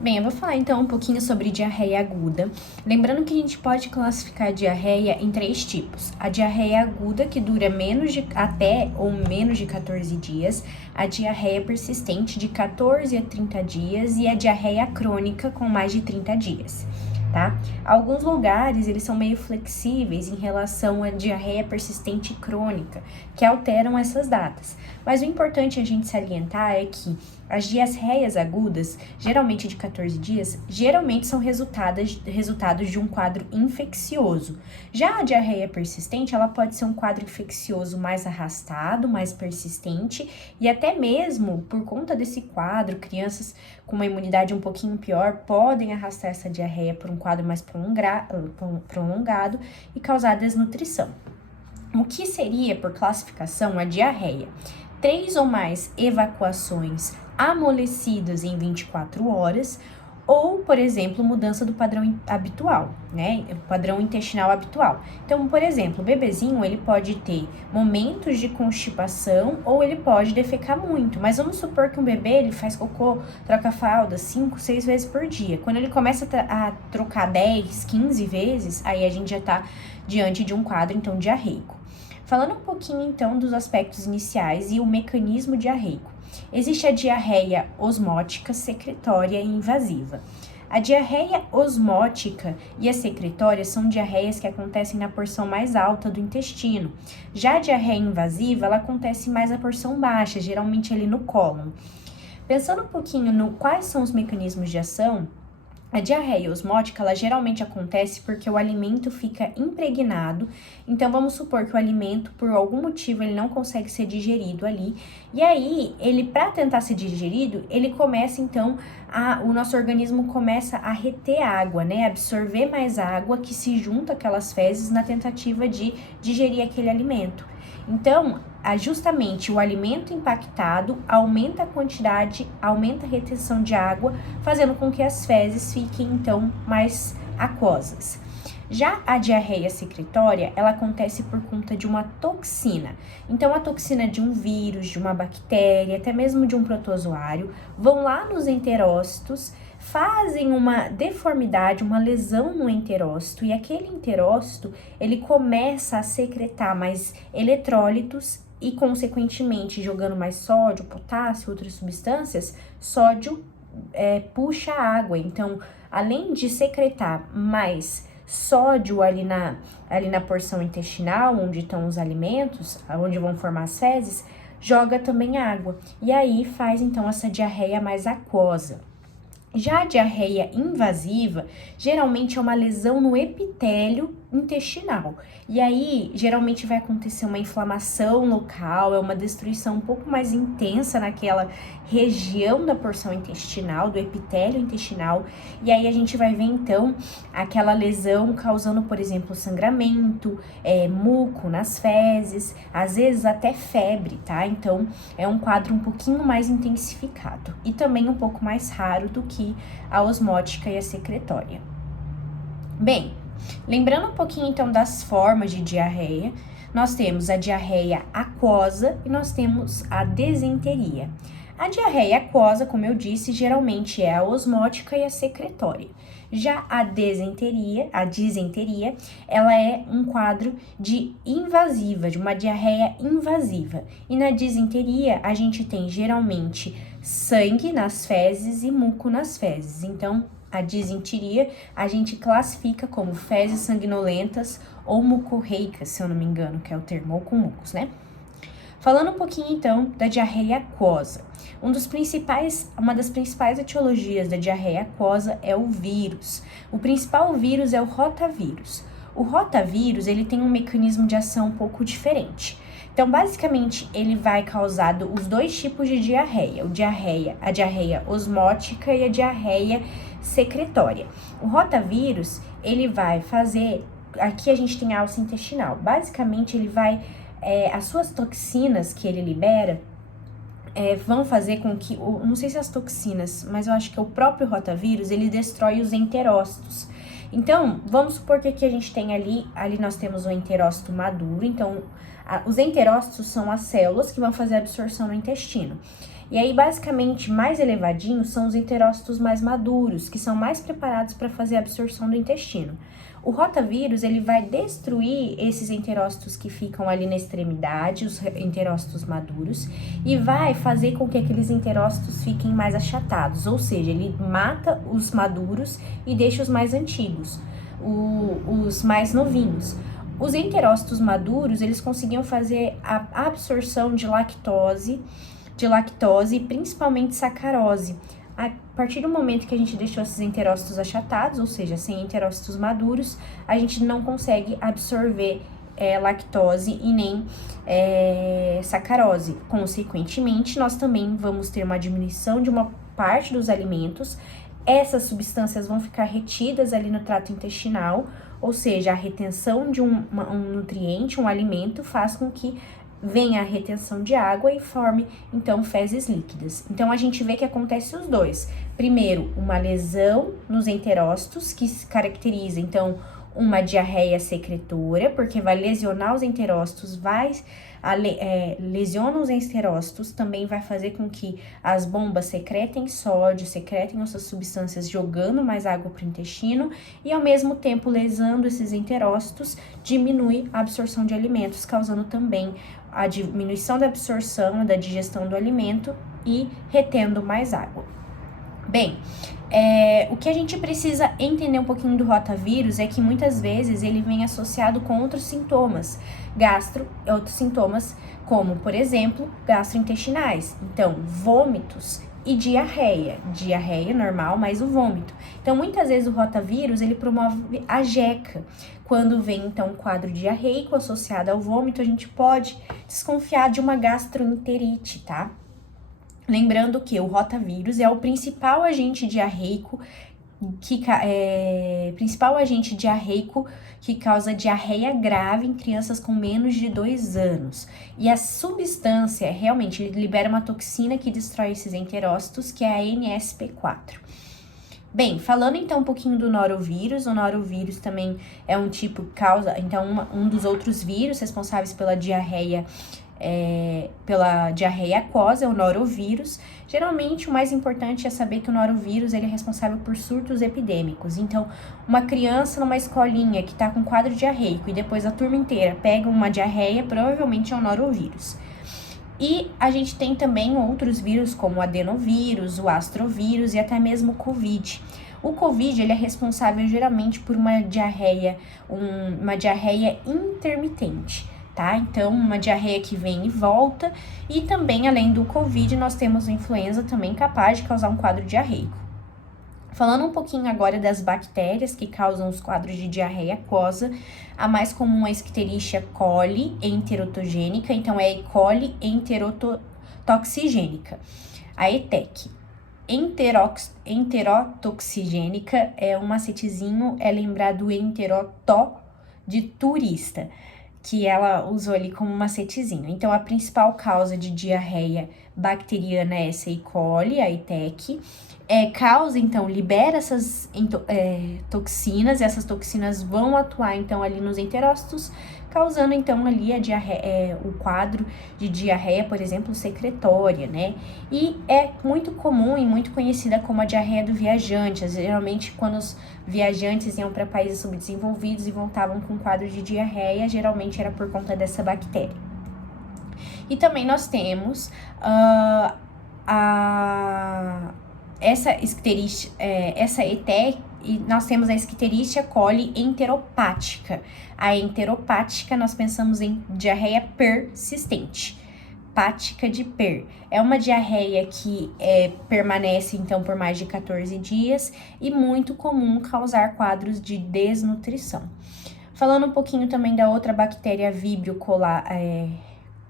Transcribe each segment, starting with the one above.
Bem, eu vou falar então um pouquinho sobre diarreia aguda. Lembrando que a gente pode classificar a diarreia em 3 tipos. A diarreia aguda, que dura até ou menos de 14 dias, a diarreia persistente de 14 a 30 dias e a diarreia crônica com mais de 30 dias. Tá? Alguns lugares, eles são meio flexíveis em relação à diarreia persistente crônica, que alteram essas datas. Mas o importante a gente salientar é que as diarreias agudas, geralmente de 14 dias, geralmente são resultados de um quadro infeccioso. Já a diarreia persistente, ela pode ser um quadro infeccioso mais arrastado, mais persistente, e até mesmo por conta desse quadro, crianças com uma imunidade um pouquinho pior podem arrastar essa diarreia por um quadro mais prolongado e causar desnutrição. O que seria, por classificação, a diarreia? 3 ou mais evacuações amolecidas em 24 horas, ou, por exemplo, mudança do padrão habitual, né? O padrão intestinal habitual. Então, por exemplo, o bebezinho, ele pode ter momentos de constipação ou ele pode defecar muito, mas vamos supor que um bebê, ele faz cocô, troca fralda 5, 6 vezes por dia. Quando ele começa a trocar 10, 15 vezes, aí a gente já tá diante de um quadro, então, diarreico. Falando um pouquinho, então, dos aspectos iniciais e o mecanismo diarreico. Existe a diarreia osmótica, secretória e invasiva. A diarreia osmótica e a secretória são diarreias que acontecem na porção mais alta do intestino. Já a diarreia invasiva, ela acontece mais na porção baixa, geralmente ali no cólon. Pensando um pouquinho no quais são os mecanismos de ação, a diarreia osmótica, ela geralmente acontece porque o alimento fica impregnado, então vamos supor que o alimento, por algum motivo, ele não consegue ser digerido ali, e aí, para tentar ser digerido, ele começa então, o nosso organismo começa a reter água, né, absorver mais água que se junta àquelas fezes na tentativa de digerir aquele alimento. Então, justamente o alimento impactado aumenta a quantidade, aumenta a retenção de água, fazendo com que as fezes fiquem, então, mais aquosas. Já a diarreia secretória, ela acontece por conta de uma toxina. Então, a toxina de um vírus, de uma bactéria, até mesmo de um protozoário, vão lá nos enterócitos, fazem uma deformidade, uma lesão no enterócito, e aquele enterócito, ele começa a secretar mais eletrólitos e, consequentemente, jogando mais sódio, potássio, outras substâncias, sódio puxa água. Então, além de secretar mais sódio ali na porção intestinal, onde estão os alimentos, onde vão formar as fezes, joga também água. E aí faz, então, essa diarreia mais aquosa. Já a diarreia invasiva, geralmente é uma lesão no epitélio intestinal. E aí, geralmente vai acontecer uma inflamação local, é uma destruição um pouco mais intensa naquela região da porção intestinal, do epitélio intestinal. E aí a gente vai ver, então, aquela lesão causando, por exemplo, sangramento, muco nas fezes, às vezes até febre, tá? Então, é um quadro um pouquinho mais intensificado e também um pouco mais raro do que a osmótica e a secretória. Bem, lembrando um pouquinho então das formas de diarreia, nós temos a diarreia aquosa e nós temos a desenteria. A diarreia aquosa, como eu disse, geralmente é a osmótica e a secretória. Já a disenteria, ela é um quadro de uma diarreia invasiva. E na disenteria, a gente tem geralmente sangue nas fezes e muco nas fezes. Então, a disenteria a gente classifica como fezes sanguinolentas ou mucorreicas, se eu não me engano, que é o termo, ou com mucos, né? Falando um pouquinho, então, da diarreia aquosa. Uma das principais etiologias da diarreia aquosa é o vírus. O principal vírus é o rotavírus. O rotavírus, ele tem um mecanismo de ação um pouco diferente. Então, basicamente, ele vai causar os 2 tipos de diarreia. A diarreia osmótica e a diarreia secretória. O rotavírus, ele vai fazer... Aqui a gente tem a alça intestinal. Basicamente, ele vai... as suas toxinas que ele libera vão fazer com que, não sei se as toxinas, mas eu acho que o próprio rotavírus, ele destrói os enterócitos. Então, vamos supor que aqui a gente tem ali nós temos o enterócito maduro, então os enterócitos são as células que vão fazer a absorção no intestino. E aí, basicamente, mais elevadinhos são os enterócitos mais maduros, que são mais preparados para fazer a absorção do intestino. O rotavírus, ele vai destruir esses enterócitos que ficam ali na extremidade, os enterócitos maduros, e vai fazer com que aqueles enterócitos fiquem mais achatados, ou seja, ele mata os maduros e deixa os mais antigos, os mais novinhos. Os enterócitos maduros, eles conseguiam fazer a absorção de lactose e principalmente sacarose. A partir do momento que a gente deixou esses enterócitos achatados, ou seja, sem enterócitos maduros, a gente não consegue absorver lactose e nem sacarose. Consequentemente, nós também vamos ter uma diminuição de uma parte dos alimentos. Essas substâncias vão ficar retidas ali no trato intestinal, ou seja, a retenção de um nutriente, um alimento, faz com que venha a retenção de água e forme, então, fezes líquidas. Então, a gente vê que acontece os dois. Primeiro, uma lesão nos enterócitos, que se caracteriza, então, uma diarreia secretora, porque vai lesionar os enterócitos, lesiona os enterócitos, também vai fazer com que as bombas secretem sódio, secretem essas substâncias, jogando mais água para o intestino, e ao mesmo tempo, lesando esses enterócitos, diminui a absorção de alimentos, causando também a diminuição da absorção, da digestão do alimento e retendo mais água. Bem, o que a gente precisa entender um pouquinho do rotavírus é que muitas vezes ele vem associado com outros sintomas, outros sintomas como, por exemplo, gastrointestinais, então, vômitos e diarreia normal, mais o vômito. Então, muitas vezes o rotavírus, ele promove a jeca. Quando vem, então, um quadro diarreico associado ao vômito, a gente pode desconfiar de uma gastroenterite, tá? Lembrando que o rotavírus é o principal agente diarreico que causa diarreia grave em crianças com menos de 2 anos. E a substância, realmente, ele libera uma toxina que destrói esses enterócitos, que é a NSP4. Bem, falando então um pouquinho do norovírus, o norovírus também é um tipo que causa, então, um dos outros vírus responsáveis pela diarreia aquosa, é o norovírus. Geralmente, o mais importante é saber que o norovírus, ele é responsável por surtos epidêmicos. Então, uma criança numa escolinha que tá com quadro diarreico e depois a turma inteira pega uma diarreia, provavelmente é o norovírus. E a gente tem também outros vírus, como o adenovírus, o astrovírus e até mesmo o Covid. O Covid, ele é responsável geralmente por uma diarreia intermitente, tá? Então, uma diarreia que vem e volta. E também, além do Covid, nós temos a influenza também capaz de causar um quadro diarreico. Falando um pouquinho agora das bactérias que causam os quadros de diarreia aquosa, a mais comum é a Escherichia coli enterotogênica, então é a E. coli enterotoxigênica. A ETEC enterotoxigênica é um macetezinho, é lembrado do enterotó de turista, que ela usou ali como macetezinho. Então, a principal causa de diarreia bacteriana é essa E. coli, a ETEC. Libera essas toxinas, e essas toxinas vão atuar, então, ali nos enterócitos, causando, então, ali a diarreia, o quadro de diarreia, por exemplo, secretória, né? E é muito comum e muito conhecida como a diarreia do viajante. Geralmente, quando os viajantes iam para países subdesenvolvidos e voltavam com quadro de diarreia, geralmente era por conta dessa bactéria. E também nós temos essa ETEC, e nós temos a Escherichia coli enteropática. A enteropática, nós pensamos em diarreia persistente. Pática de per. É uma diarreia que permanece, então, por mais de 14 dias e muito comum causar quadros de desnutrição. Falando um pouquinho também da outra bactéria Vibrio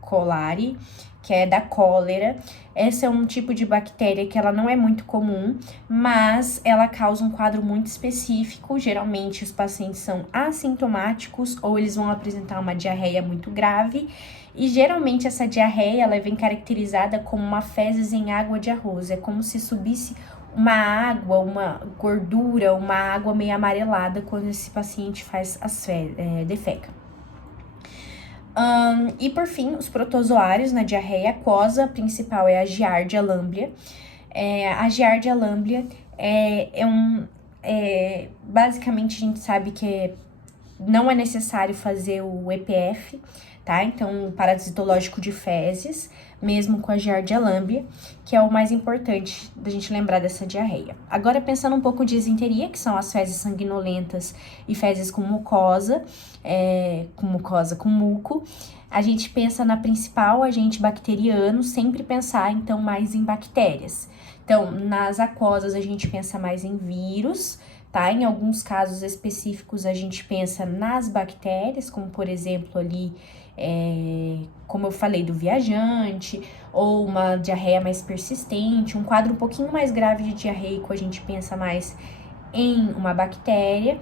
cholerae, que é da cólera. Essa é um tipo de bactéria que ela não é muito comum, mas ela causa um quadro muito específico. Geralmente, os pacientes são assintomáticos ou eles vão apresentar uma diarreia muito grave. E geralmente essa diarreia, ela vem caracterizada como uma fezes em água de arroz. É como se subisse uma água, uma gordura, uma água meio amarelada quando esse paciente faz defeca. E por fim, os protozoários na diarreia aquosa, a principal é a Giardia lamblia. A Giardia lamblia basicamente a gente sabe que não é necessário fazer o EPF, tá? Então, o parasitológico de fezes, mesmo com a Giardia lamblia, que é o mais importante da gente lembrar dessa diarreia. Agora, pensando um pouco de disenteria, que são as fezes sanguinolentas e fezes com mucosa, com muco, a gente pensa na principal agente bacteriano, sempre pensar, então, mais em bactérias. Então, nas aquosas, a gente pensa mais em vírus, tá? Em alguns casos específicos, a gente pensa nas bactérias, como, por exemplo, ali, como eu falei, do viajante, ou uma diarreia mais persistente, um quadro um pouquinho mais grave de diarreico, a gente pensa mais em uma bactéria.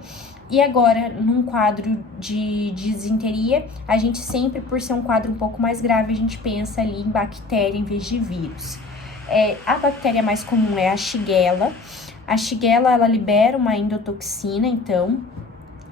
E agora, num quadro de disenteria, a gente sempre, por ser um quadro um pouco mais grave, a gente pensa ali em bactéria em vez de vírus. A bactéria mais comum é a Shigella. A Shigella, ela libera uma endotoxina, então,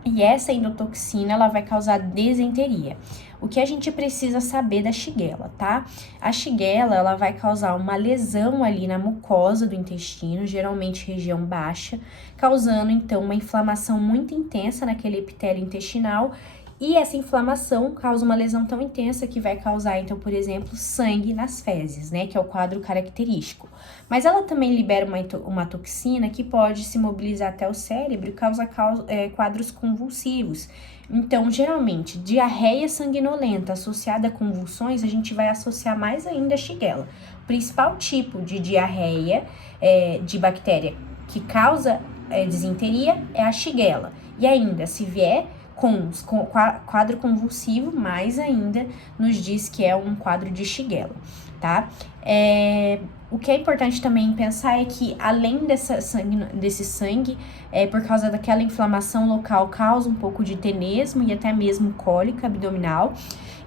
e essa endotoxina, ela vai causar disenteria. O que a gente precisa saber da Shigella, tá? A Shigella, ela vai causar uma lesão ali na mucosa do intestino, geralmente região baixa, causando, então, uma inflamação muito intensa naquele epitélio intestinal, e essa inflamação causa uma lesão tão intensa que vai causar, então, por exemplo, sangue nas fezes, né? Que é o quadro característico. Mas ela também libera uma toxina que pode se mobilizar até o cérebro e causar quadros convulsivos. Então, geralmente, diarreia sanguinolenta associada a convulsões, a gente vai associar mais ainda a Shigella. O principal tipo de diarreia de bactéria que causa disenteria é a Shigella. E ainda, se vier com quadro convulsivo, mais ainda nos diz que é um quadro de Shigella, tá? O que é importante também pensar é que, além desse sangue, por causa daquela inflamação local, causa um pouco de tenesmo e até mesmo cólica abdominal.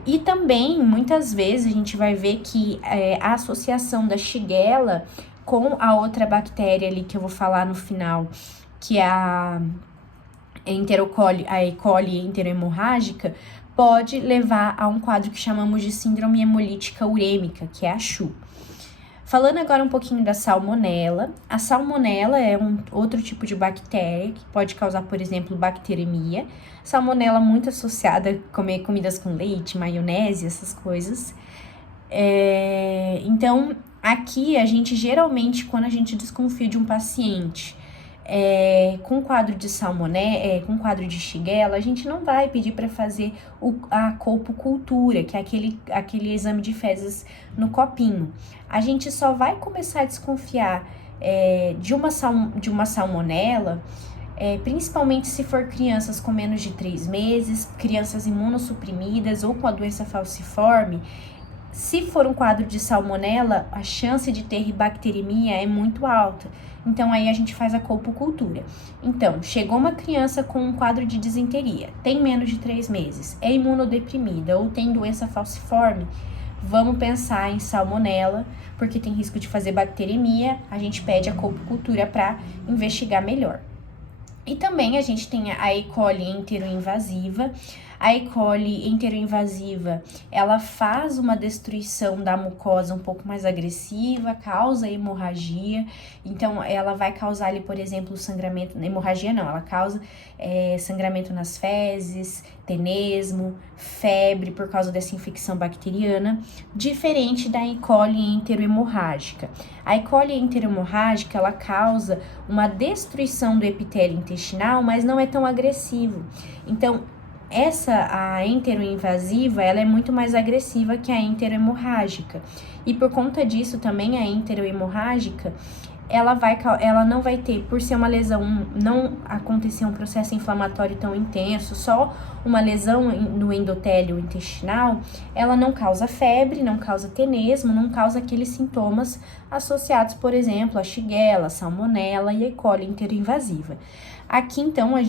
E também, muitas vezes, a gente vai ver que a associação da Shigella com a outra bactéria ali que eu vou falar no final, que é a E. coli enterohemorrágica, pode levar a um quadro que chamamos de síndrome hemolítica urêmica, que é a CHU. Falando agora um pouquinho da salmonela, a salmonela é outro tipo de bactéria que pode causar, por exemplo, bacteremia. Salmonela muito associada a comer comidas com leite, maionese, essas coisas. Então, aqui a gente geralmente, quando a gente desconfia de um paciente com quadro de com quadro de Shigella, a gente não vai pedir para fazer a colpocultura, que é aquele exame de fezes no copinho. A gente só vai começar a desconfiar de uma salmonela, principalmente se for crianças com menos de 3 meses, crianças imunossuprimidas ou com a doença falciforme. Se for um quadro de salmonela, a chance de ter bacteremia é muito alta. Então, aí a gente faz a colpocultura. Então, chegou uma criança com um quadro de disenteria, tem menos de 3 meses, é imunodeprimida ou tem doença falciforme, vamos pensar em salmonela, porque tem risco de fazer bacteremia, a gente pede a colpocultura para investigar melhor. E também a gente tem a E. coli enteroinvasiva. A E. coli enteroinvasiva, ela faz uma destruição da mucosa um pouco mais agressiva, causa hemorragia. Então, ela vai causar ali, por exemplo, sangramento, hemorragia não, ela causa sangramento nas fezes, tenesmo, febre por causa dessa infecção bacteriana, diferente da E. coli enterohemorrágica. A E. coli enterohemorrágica, ela causa uma destruição do epitélio intestinal, mas não é tão agressivo. Então, a enteroinvasiva, ela é muito mais agressiva que a enterohemorrágica. E por conta disso também a enterohemorrágica, ela não vai ter, por ser uma lesão, não acontecer um processo inflamatório tão intenso, só uma lesão no endotélio intestinal, ela não causa febre, não causa tenesmo, não causa aqueles sintomas associados, por exemplo, a Shigella, salmonela e E. coli enteroinvasiva. Aqui, então, a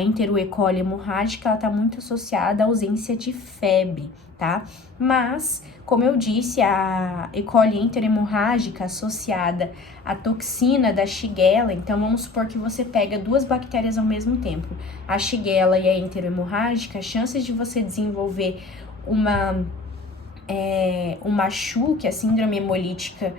E. coli hemorrágica, ela tá muito associada à ausência de febre, tá? Mas, como eu disse, a E. coli enterohemorrágica associada à toxina da Shigella, então vamos supor que você pega 2 bactérias ao mesmo tempo, a Shigella e a enterohemorrágica, as chances de você desenvolver uma SHU, que é a síndrome hemolítica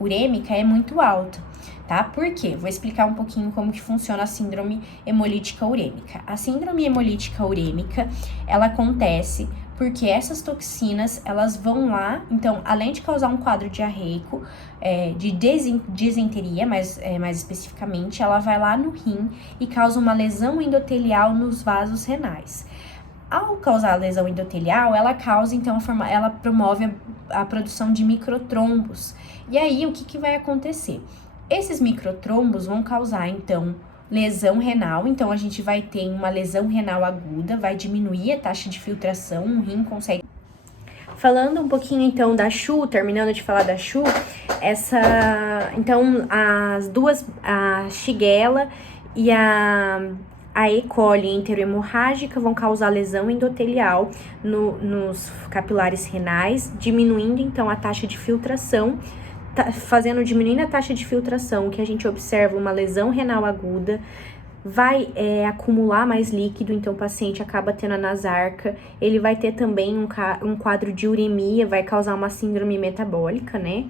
urêmica, é muito alta, tá? Por quê? Vou explicar um pouquinho como que funciona a síndrome hemolítica urêmica. A síndrome hemolítica urêmica, ela acontece porque essas toxinas, elas vão lá, então, além de causar um quadro diarreico, de disenteria, mais especificamente, ela vai lá no rim e causa uma lesão endotelial nos vasos renais. Ao causar lesão endotelial, ela causa, então, ela promove a produção de microtrombos. E aí, o que vai acontecer? Esses microtrombos vão causar, então, lesão renal. Então, a gente vai ter uma lesão renal aguda, vai diminuir a taxa de filtração, o rim consegue... Falando um pouquinho, então, da SHU, terminando de falar da SHU, então, a Shigella e a E. coli enterohemorrágica vão causar lesão endotelial nos capilares renais, diminuindo, então, a taxa de filtração, diminuindo a taxa de filtração, que a gente observa uma lesão renal aguda, vai acumular mais líquido, então o paciente acaba tendo a nasarca, ele vai ter também um quadro de uremia, vai causar uma síndrome metabólica, né?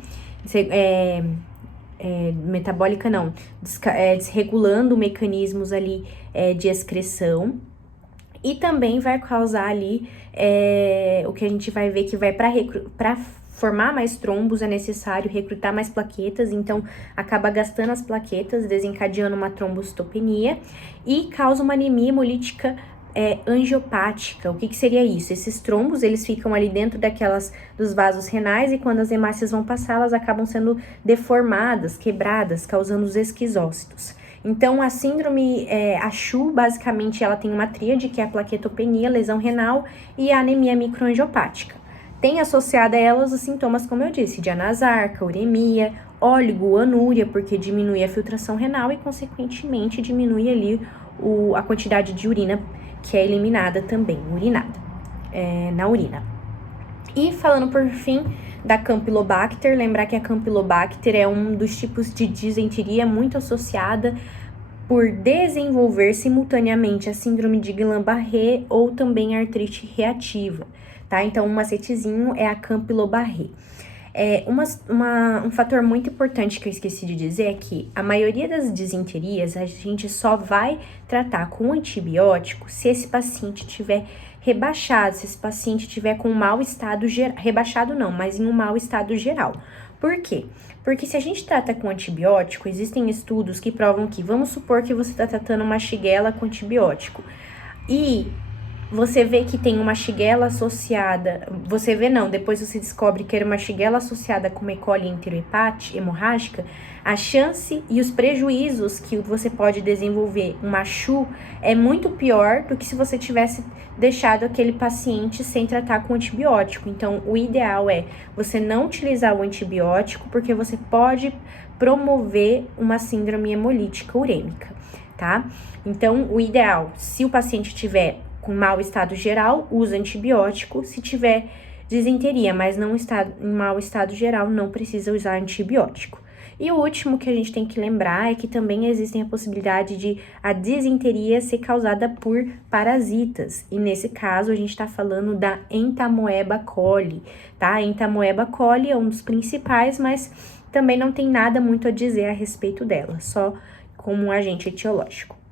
Metabólica não, desregulando mecanismos ali de excreção, e também vai causar ali o que a gente vai ver que vai para formar mais trombos, é necessário recrutar mais plaquetas, então acaba gastando as plaquetas, desencadeando uma trombocitopenia e causa uma anemia hemolítica angiopática. O que seria isso? Esses trombos, eles ficam ali dentro dos vasos renais e quando as hemácias vão passar, elas acabam sendo deformadas, quebradas, causando os esquizócitos. Então, a síndrome, a SHU, basicamente, ela tem uma tríade, que é a plaquetopenia, lesão renal e a anemia microangiopática. Tem associada a elas os sintomas, como eu disse, de anasarca, uremia, oligoanúria, porque diminui a filtração renal e, consequentemente, diminui ali a quantidade de urina que é eliminada também, na urina. E falando por fim da Campylobacter, lembrar que a Campylobacter é um dos tipos de disenteria muito associada por desenvolver simultaneamente a síndrome de Guillain-Barré ou também a artrite reativa, tá? Então, um macetezinho é a Campylobacter. Um fator muito importante que eu esqueci de dizer é que a maioria das disenterias a gente só vai tratar com antibiótico se esse paciente tiver rebaixado, se esse paciente tiver com um mau estado geral, rebaixado não, mas em um mau estado geral. Por quê? Porque se a gente trata com antibiótico, existem estudos que provam que, vamos supor que você está tratando uma Shigella com antibiótico, e você vê que tem uma Shigella associada, depois você descobre que era uma Shigella associada com uma E. coli enterohemorrágica, a chance e os prejuízos que você pode desenvolver uma SHU é muito pior do que se você tivesse deixado aquele paciente sem tratar com antibiótico. Então, o ideal é você não utilizar o antibiótico, porque você pode promover uma síndrome hemolítica urêmica, tá? Então, o ideal, se o paciente tiver com mau estado geral, usa antibiótico. Se tiver disenteria, mas não está em mau estado geral, não precisa usar antibiótico. E o último que a gente tem que lembrar é que também existe a possibilidade de a disenteria ser causada por parasitas. E nesse caso, a gente está falando da Entamoeba coli, tá? A Entamoeba coli é um dos principais, mas também não tem nada muito a dizer a respeito dela, só como um agente etiológico.